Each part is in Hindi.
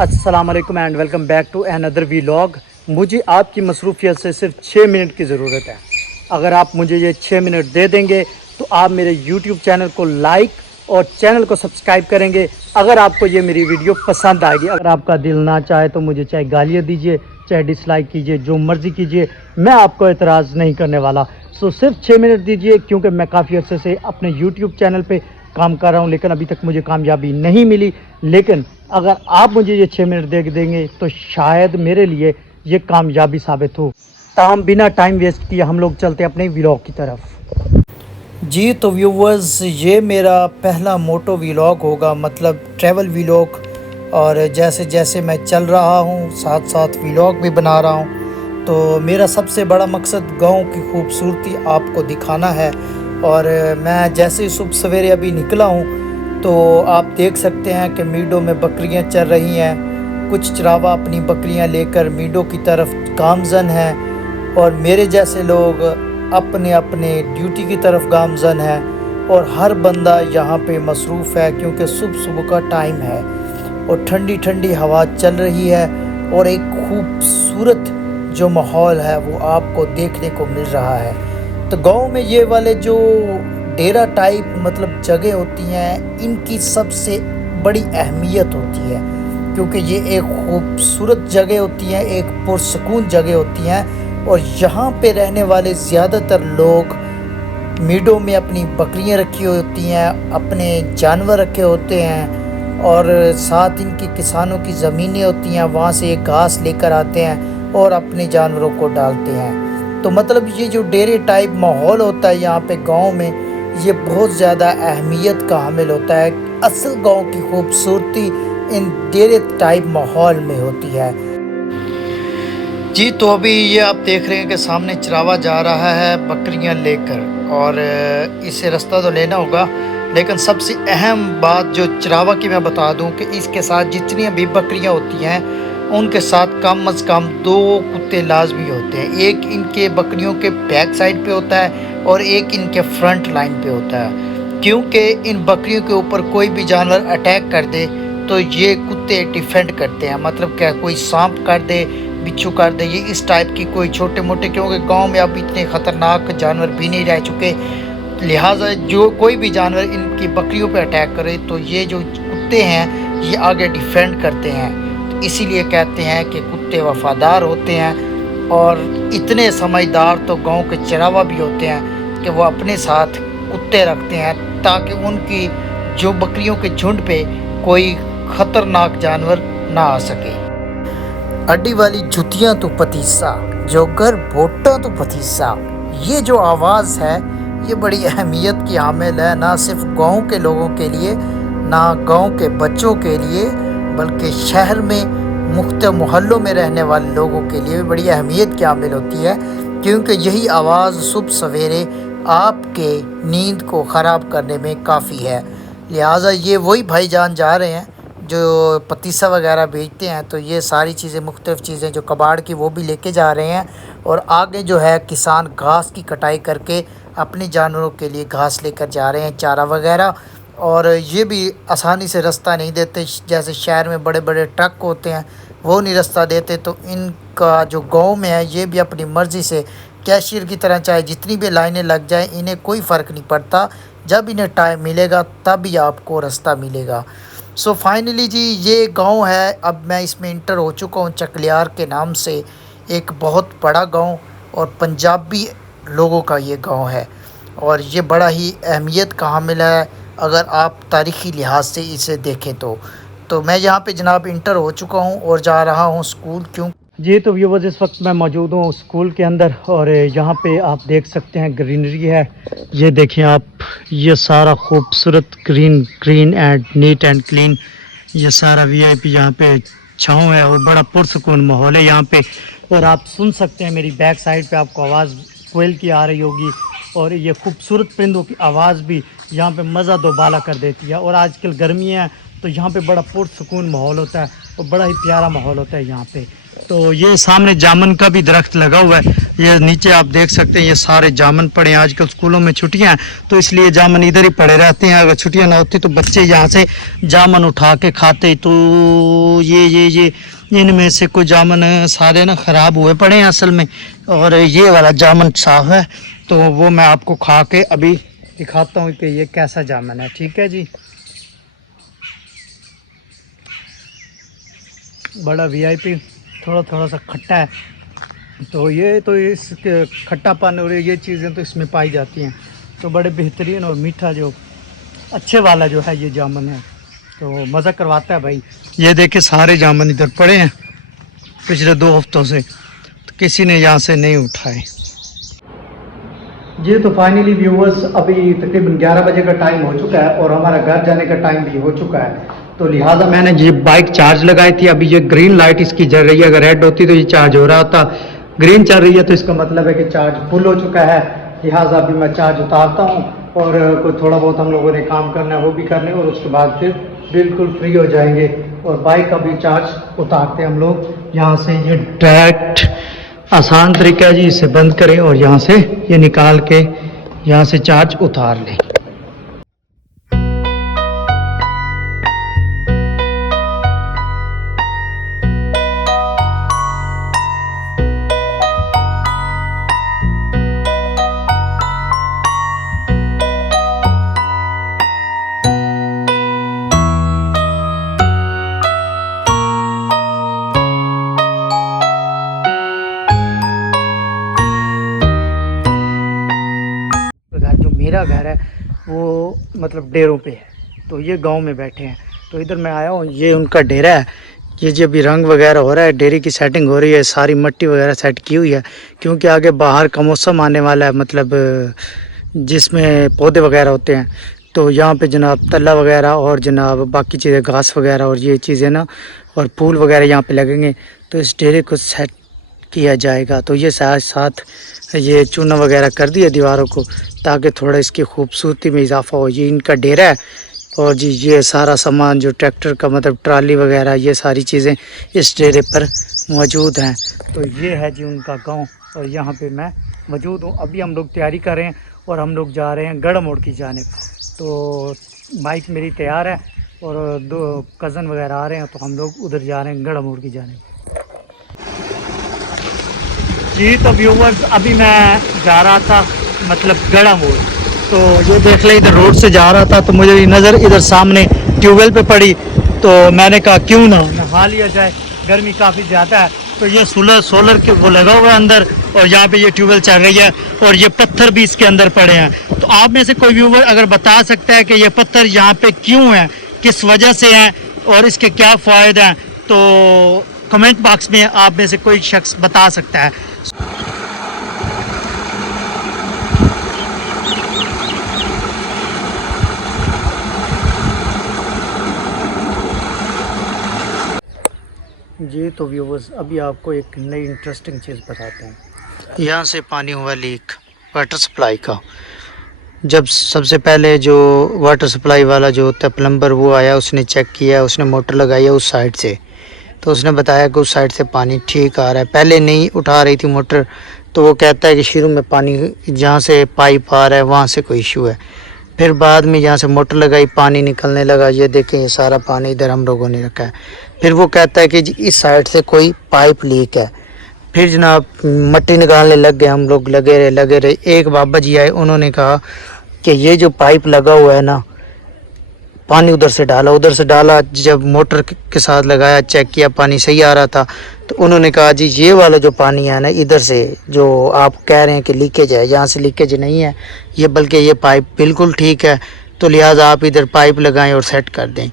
अस्सलाम वालेकुम and welcome back to another vlog. मुझे आपकी मसरूफियत से सिर्फ 6 मिनट की ज़रूरत है। अगर आप मुझे ये 6 मिनट दे देंगे तो आप मेरे यूट्यूब चैनल को लाइक और चैनल को सब्सक्राइब करेंगे। अगर आपको ये मेरी वीडियो पसंद आएगी, अगर आपका दिल ना चाहे तो मुझे चाहे गालियाँ दीजिए, चाहे डिसलाइक कीजिए, जो मर्ज़ी कीजिए, मैं आपको एतराज़ नहीं करने वाला। सो सिर्फ 6 मिनट दीजिए, क्योंकि मैं काफ़ी अर्से से अपने यूट्यूब चैनल पे काम कर रहा हूँ, लेकिन अभी तक मुझे कामयाबी नहीं मिली। लेकिन अगर आप मुझे ये 6 मिनट दे देंगे तो शायद मेरे लिए ये कामयाबी साबित हो। ताहम बिना टाइम वेस्ट किए हम लोग चलते हैं अपने व्लॉग की तरफ। जी तो व्यूवर्स, ये मेरा पहला मोटो व्लॉग होगा, मतलब ट्रैवल व्लॉग। और जैसे जैसे मैं चल रहा हूँ साथ साथ व्लॉग भी बना रहा हूँ। तो मेरा सबसे बड़ा मकसद गांव की खूबसूरती आपको दिखाना है। और मैं जैसे ही सुबह सवेरे अभी निकला हूँ तो आप देख सकते हैं कि मीडों में बकरियां चल रही हैं। कुछ चरावा अपनी बकरियां लेकर मीडों की तरफ गामजन हैं और मेरे जैसे लोग अपने अपने ड्यूटी की तरफ गामजन हैं। और हर बंदा यहाँ पे मसरूफ़ है क्योंकि सुबह सुबह का टाइम है और ठंडी ठंडी हवा चल रही है और एक खूबसूरत जो माहौल है वो आपको देखने को मिल रहा है। तो गांव में ये वाले जो डेरा टाइप मतलब जगह होती हैं, इनकी सबसे बड़ी अहमियत होती है क्योंकि ये एक खूबसूरत जगह होती हैं, एक पुरसकून जगह होती हैं। और यहाँ पे रहने वाले ज़्यादातर लोग मीडों में अपनी बकरियाँ रखी होती हैं, अपने जानवर रखे होते हैं और साथ इनकी किसानों की ज़मीनें होती हैं, वहाँ से घास लेकर आते हैं और अपने जानवरों को डालते हैं। तो मतलब ये जो डेरे टाइप माहौल होता है यहाँ पे गांव में, ये बहुत ज़्यादा अहमियत का हामिल होता है। असल गांव की खूबसूरती इन डेरे टाइप माहौल में होती है। जी तो अभी ये आप देख रहे हैं कि सामने चरावा जा रहा है बकरियां लेकर, और इसे रास्ता तो लेना होगा, लेकिन सबसे अहम बात जो चरावा की मैं बता दूं कि इसके साथ जितनी भी बकरियां होती हैं उनके साथ कम अज़ कम 2 कुत्ते लाजमी होते हैं। एक इनके बकरियों के बैक साइड पे होता है और एक इनके फ्रंट लाइन पे होता है, क्योंकि इन बकरियों के ऊपर कोई भी जानवर अटैक कर दे तो ये कुत्ते डिफेंड करते हैं। मतलब क्या, कोई सांप कर दे, बिच्छू कर दे, ये इस टाइप की कोई छोटे मोटे, क्योंकि गांव में अब इतने ख़तरनाक जानवर भी नहीं रह चुके, लिहाजा जो कोई भी जानवर इनकी बकरियों पे अटैक करे तो ये जो कुत्ते हैं ये आगे डिफेंड करते हैं। तो इसीलिए कहते हैं कि कुत्ते वफ़ादार होते हैं। और इतने समझदार तो गांव के चरावा भी होते हैं कि वो अपने साथ कुत्ते रखते हैं ताकि उनकी जो बकरियों के झुंड पे कोई ख़तरनाक जानवर ना आ सके। अड्डी वाली जुतियाँ तो पतीसा, जो घर बोटा तो पतीसा, ये जो आवाज़ है ये बड़ी अहमियत की हामिल है, ना सिर्फ गांव के लोगों के लिए, ना गांव के बच्चों के लिए, बल्कि शहर में मुख्तलिफ मोहल्लों में रहने वाले लोगों के लिए भी बड़ी अहमियत की हामिल होती है। क्योंकि यही आवाज़ सुबह सवेरे आपके नींद को ख़राब करने में काफ़ी है। लिहाजा ये वही भाईजान जा रहे हैं जो पतीसा वगैरह बेचते हैं, तो ये सारी चीज़ें, मुख्तलिफ़ चीज़ें जो कबाड़ की, वो भी लेके जा रहे हैं। और आगे जो है किसान घास की कटाई करके अपने जानवरों के लिए घास लेकर जा रहे हैं, चारा वगैरह। और ये भी आसानी से रास्ता नहीं देते, जैसे शहर में बड़े बड़े ट्रक होते हैं वो नहीं रास्ता देते। तो इनका जो गांव में है ये भी अपनी मर्ज़ी से कैशियर की तरह, चाहे जितनी भी लाइनें लग जाए इन्हें कोई फ़र्क नहीं पड़ता, जब इन्हें टाइम मिलेगा तब ही आपको रास्ता मिलेगा। सो फाइनली जी ये गांव है, अब मैं इसमें इंटर हो चुका हूँ। चकलियार के नाम से एक बहुत बड़ा गांव और पंजाबी लोगों का ये गांव है और ये बड़ा ही अहमियत का हामिल है अगर आप तारीख़ी लिहाज से इसे देखें तो मैं यहाँ पे जनाब इंटर हो चुका हूँ और जा रहा हूँ स्कूल। क्यों जी तो व्यूअर्स, इस वक्त मैं मौजूद हूँ स्कूल के अंदर और यहाँ पे आप देख सकते हैं ग्रीनरी है। ये देखें आप, ये सारा खूबसूरत green and neat and clean, ये सारा वीआईपी यहाँ पे छाँव है और बड़ा पुरसकून माहौल है यहाँ पे। और आप सुन सकते हैं मेरी बैक साइड पे आपको आवाज़ कोयल की आ रही होगी और ये खूबसूरत परिंदों की आवाज़ भी यहाँ पे मज़ा दोबाला कर देती है। और आजकल गर्मियाँ हैं तो यहाँ पे बड़ा पुरसकून माहौल होता है और बड़ा ही प्यारा माहौल होता है यहाँ पे। तो ये सामने जामुन का भी दरख्त लगा हुआ है, ये नीचे आप देख सकते हैं, ये सारे जामुन पड़े हैं। आजकल स्कूलों में छुट्टियां हैं तो इसलिए जामुन इधर ही पड़े रहते हैं। अगर छुट्टियां ना होती तो बच्चे यहाँ से जामुन उठा के खाते। तो ये इनमें से कुछ जामुन सारे ना ख़राब हुए पड़े हैं असल में, और ये वाला जामुन साफ़ है। तो वो मैं आपको खा के अभी दिखाता हूँ कि ये कैसा जामुन है। ठीक है जी, बड़ा वीआईपी, थोड़ा थोड़ा सा खट्टा है। तो ये तो इस खट्टापन और ये चीज़ें तो इसमें पाई जाती हैं। तो बड़े बेहतरीन और मीठा जो अच्छे वाला जो है ये जामुन है, तो मज़ा करवाता है भाई। ये देखिए सारे जामुन इधर पड़े हैं पिछले 2 हफ्तों से, तो किसी ने यहाँ से नहीं उठाए। जी तो फाइनली व्यूवर्स, अभी तकरीबन 11 बजे का टाइम हो चुका है और हमारा घर जाने का टाइम भी हो चुका है। तो लिहाजा मैंने ये बाइक चार्ज लगाई थी। अभी ये ग्रीन लाइट इसकी जल रही है, अगर रेड होती तो ये चार्ज हो रहा था, ग्रीन चल रही है तो इसका मतलब है कि चार्ज फुल हो चुका है। लिहाजा अभी मैं चार्ज उतारता हूँ और कोई थोड़ा बहुत हम लोगों ने काम करना है वो भी करने, और उसके बाद फिर बिल्कुल फ्री हो जाएंगे। और बाइक का भी चार्ज उतारते हम लोग यहाँ से। ये डायरेक्ट आसान तरीका है जी, इसे बंद करें और यहाँ से ये निकाल के यहाँ से चार्ज उतार लें। जो मेरा घर है वो मतलब डेरों पे है, तो ये गांव में बैठे हैं। तो इधर मैं आया हूँ, ये उनका डेरा है। ये जो अभी रंग वगैरह हो रहा है, डेरे की सेटिंग हो रही है, सारी मिट्टी वगैरह सेट की हुई है, क्योंकि आगे बाहर का मौसम आने वाला है, मतलब जिसमें पौधे वगैरह होते हैं। तो यहाँ पे जनाब तला वगैरह और जनाब बाकी चीज़ें घास वगैरह और ये चीज़ें ना और फूल वगैरह यहाँ पे लगेंगे। तो इस डेरे को सेट किया जाएगा। तो ये साथ साथ ये चूना वगैरह कर दिया दीवारों को, ताकि थोड़ा इसकी खूबसूरती में इजाफा हो। ये इनका डेरा है और जी ये सारा सामान जो ट्रैक्टर का मतलब ट्राली वगैरह ये सारी चीज़ें इस डेरे पर मौजूद हैं। तो ये है जी उनका गांव और यहाँ पे मैं मौजूद हूँ। अभी हम लोग तैयारी कर रहे हैं और हम लोग जा रहे हैं गढ़ मोड़ की जानिब। तो बाइक मेरी तैयार है और 2 कज़न वगैरह आ रहे हैं, तो हम लोग उधर जा रहे हैं गढ़ मोड़ की जानिब। जी तो व्यूवर्स, अभी मैं जा रहा था मतलब गढ़ मोड़, तो ये देख ले इधर रोड से जा रहा था तो मुझे नज़र इधर सामने ट्यूबवेल पे पड़ी। तो मैंने कहा क्यों ना नहा लिया जाए, गर्मी काफ़ी ज़्यादा है। तो ये सोलर के वो लगा हुआ है अंदर और यहाँ पे ये ट्यूबवेल चल रही है और ये पत्थर भी इसके अंदर पड़े हैं। तो आप में से कोई व्यूवर अगर बता सकता है कि ये पत्थर यहाँ पे क्यों हैं, किस वजह से हैं और इसके क्या फ़ायदे हैं, तो कमेंट बॉक्स में आप में से कोई शख्स बता सकता है। जी तो व्यूवर्स, अभी आपको एक नई इंटरेस्टिंग चीज़ बताते हैं। यहाँ से पानी हुआ लीक वाटर सप्लाई का। जब सबसे पहले जो वाटर सप्लाई वाला जो होता है प्लम्बर वो आया, उसने चेक किया, उसने मोटर लगाई है उस साइड से, तो उसने बताया कि उस साइड से पानी ठीक आ रहा है। पहले नहीं उठा रही थी मोटर, तो वो कहता है कि शुरू में पानी जहाँ से पाइप आ रहा है वहाँ से कोई इशू है। फिर बाद में जहाँ से मोटर लगाई पानी निकलने लगा। ये देखें ये सारा पानी इधर हम लोगों ने रखा है। फिर वो कहता है कि इस साइड से कोई पाइप लीक है। फिर जनाब मट्टी निकालने लग गए हम लोग, लगे रहे। एक बाबा जी आए, उन्होंने कहा कि ये जो पाइप लगा हुआ है ना, पानी उधर से डाला। जब मोटर के साथ लगाया, चेक किया, पानी सही आ रहा था। तो उन्होंने कहा जी ये वाला जो पानी है ना इधर से जो आप कह रहे हैं कि लीकेज है, यहाँ से लीकेज नहीं है ये, बल्कि ये पाइप बिल्कुल ठीक है। तो लिहाजा आप इधर पाइप लगाएं और सेट कर दें।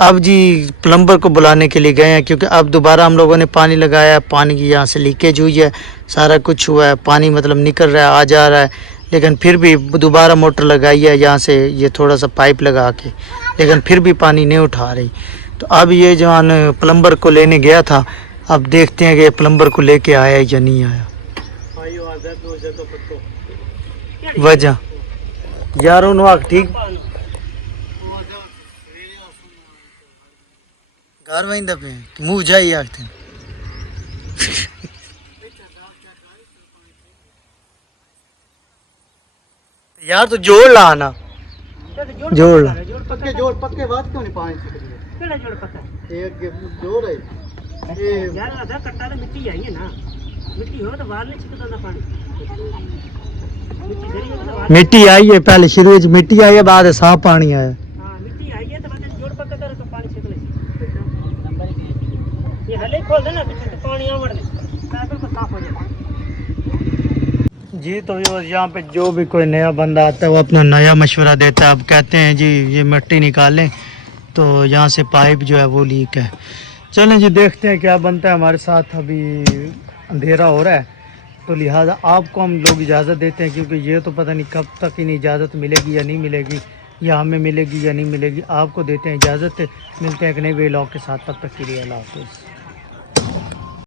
अब जी प्लम्बर को बुलाने के लिए गए हैं, क्योंकि अब दोबारा हम लोगों ने पानी लगाया, पानी की यहाँ से लीकेज हुई है, सारा कुछ हुआ है, पानी मतलब निकल रहा है, आ जा रहा है। लेकिन फिर भी दोबारा मोटर लगाई है यहाँ से ये थोड़ा सा पाइप लगा के, लेकिन फिर भी पानी नहीं उठा रही। तो अब ये जवान प्लम्बर को लेने गया था, अब देखते हैं कि प्लम्बर को लेके आया या नहीं आया। वजह यार ठीक घर वहीं दबे मुँह जाइए आखते हैं। यार तो जोड़ ला ना जोड़ ला पक्के बात क्यों नहीं पानी केड़ा जोड़ पक्का एक जोड़ है यार आधा कट्टा तो मिट्टी आई है ना मिट्टी हो तो बाहर नहीं छिकता ना पानी मिट्टी गई है तो बाहर मिट्टी आई है पहले शुरू में मिट्टी आई है बाद साफ पानी आया हां मिट्टी आई है तो बाद जोड़ पक्का करे तो पानी छिक ले ये हले खोल देना पीछे तो पानी आवड़ ले बिल्कुल साफ हो जाए। जी तो यहाँ पे जो भी कोई नया बंदा आता है वो अपना नया मशवरा देता है। अब कहते हैं जी ये मिट्टी निकालें तो यहाँ से पाइप जो है वो लीक है। चलें जी देखते हैं क्या बनता है। हमारे साथ अभी अंधेरा हो रहा है तो लिहाजा आपको हम लोग इजाज़त देते हैं क्योंकि ये तो पता नहीं कब तक इन इजाज़त मिलेगी या नहीं मिलेगी या हमें मिलेगी या नहीं मिलेगी। आपको देते हैं इजाज़त। मिलते हैं एक नए व्लॉग के साथ, तब तक के लिए अल्लाह हाफ़िज़।